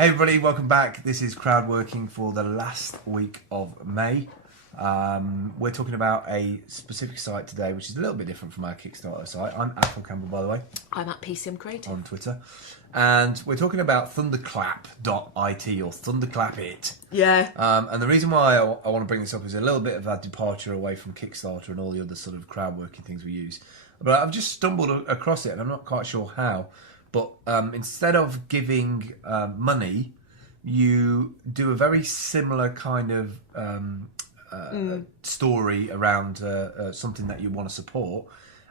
Hey everybody, welcome back. This is crowdworking for the last week of May. We're talking about a specific site today, which is a little bit different from our Kickstarter site. I'm Apple Campbell, by the way. I'm at PCM Creative on Twitter. And we're talking about thunderclap.it or thunderclap.it. Yeah. And the reason why I want to bring this up is a little bit of a departure away from Kickstarter and all the other sort of crowdworking things we use. But I've just stumbled across it and I'm not quite sure how. But instead of giving money, you do a very similar kind of story around something that you want to support.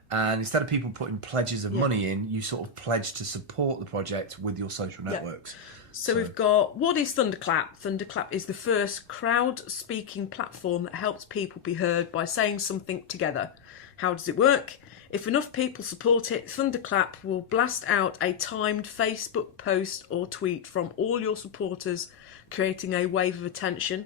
And instead of people putting pledges of money in, you sort of pledge to support the project with your social networks. So we've got, what is Thunderclap? Thunderclap is the first crowd-speaking platform that helps people be heard by saying something together. How does it work? If enough people support it, Thunderclap will blast out a timed Facebook post or tweet from all your supporters, creating a wave of attention.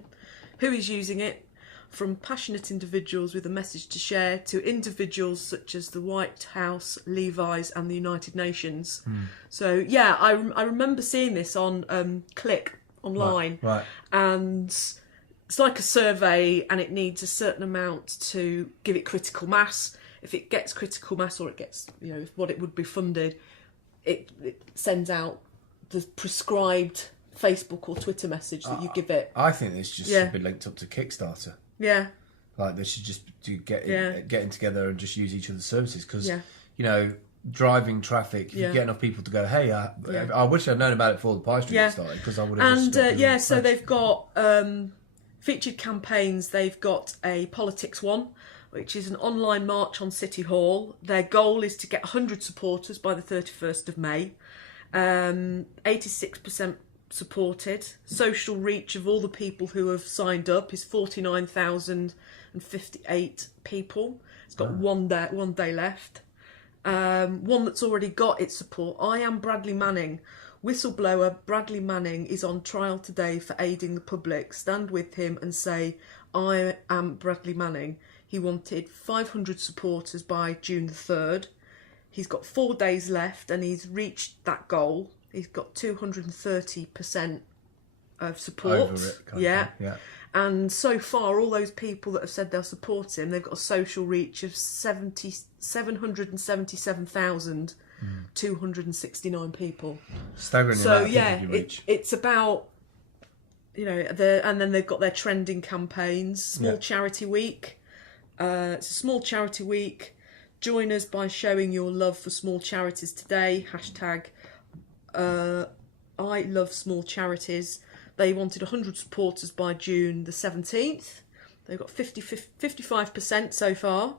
Who is using it? From passionate individuals with a message to share to individuals such as the White House, Levi's and the United Nations. So yeah, I remember seeing this on Click online. Right. And it's like a survey and it needs a certain amount to give it critical mass. If it gets critical mass or it gets, what it would be funded, it sends out the prescribed Facebook or Twitter message that you give it. I think this just should be linked up to Kickstarter. Yeah. Like they should just getting together and just use each other's services because, driving traffic, if you get enough people to go, hey, I wish I'd known about it before the pie stream started because I would have just so they've got featured campaigns. They've got a politics one, which is an online march on City Hall. Their goal is to get 100 supporters by the 31st of May. 86% supported. Social reach of all the people who have signed up is 49,058 people. It's got one day left. One that's already got its support. I am Bradley Manning. Whistleblower Bradley Manning is on trial today for aiding the public. Stand with him and say, I am Bradley Manning. He wanted 500 supporters by June the 3rd. He's got 4 days left and he's reached that goal. He's got 230% of support. Over it, yeah. And so far, all those people that have said they'll support him, they've got a social reach of 777,269 people. Staggering. So it's about, and then they've got their trending campaigns. Small Charity Week. It's a small charity week. Join us by showing your love for small charities today. Hashtag I love small charities. They wanted 100 supporters by June the 17th. They've got 55% so far.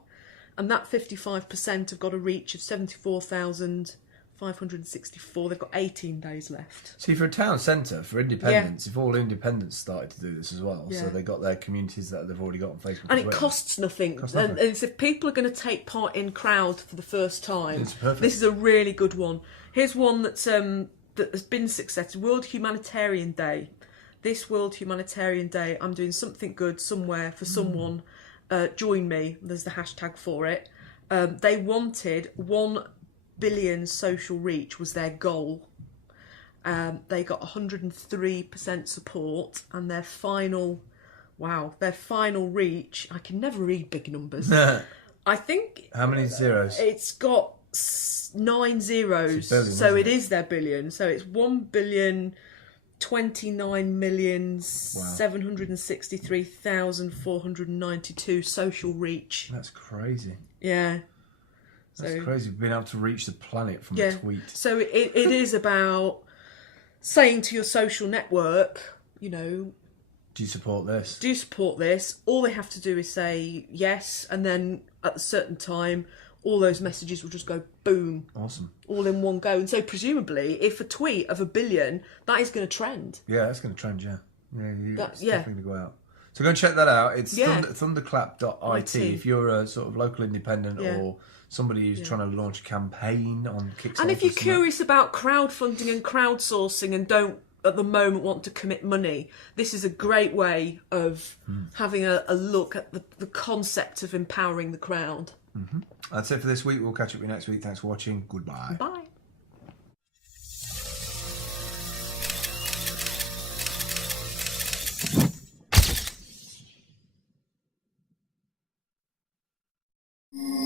And that 55% have got a reach of 74,564. They've got 18 days left. See, for a town centre, for independents, if all independents started to do this as well, so they got their communities that they've already got on Facebook. And it costs nothing. And if people are going to take part in crowd for the first time, this is a really good one. Here's one that has been successful. World Humanitarian Day. This World Humanitarian Day, I'm doing something good somewhere for someone. Join me. There's the hashtag for it. They wanted 1 billion social reach was their goal. They got 103% support, and their final reach. I can never read big numbers. I think. How many zeros? It's got 9 zeros, so it is their billion. So it's 1,029,763,492 social reach. That's crazy. Yeah. That's crazy. Being able to reach the planet from a tweet. So it is about saying to your social network, do you support this? Do you support this? All they have to do is say yes, and then at a certain time, all those messages will just go boom. Awesome. All in one go. And so presumably, if a tweet of 1 billion, that is going to trend. Yeah, that's going to trend, yeah. It's definitely going to go out. So go and check that out. It's thunderclap.it. If you're a sort of local independent or somebody who's trying to launch a campaign on Kickstarter. And if you're curious about crowdfunding and crowdsourcing and don't at the moment want to commit money, this is a great way of having a look at the concept of empowering the crowd. That's it for this week. We'll catch up with you next week. Thanks for watching. Goodbye. Bye. you.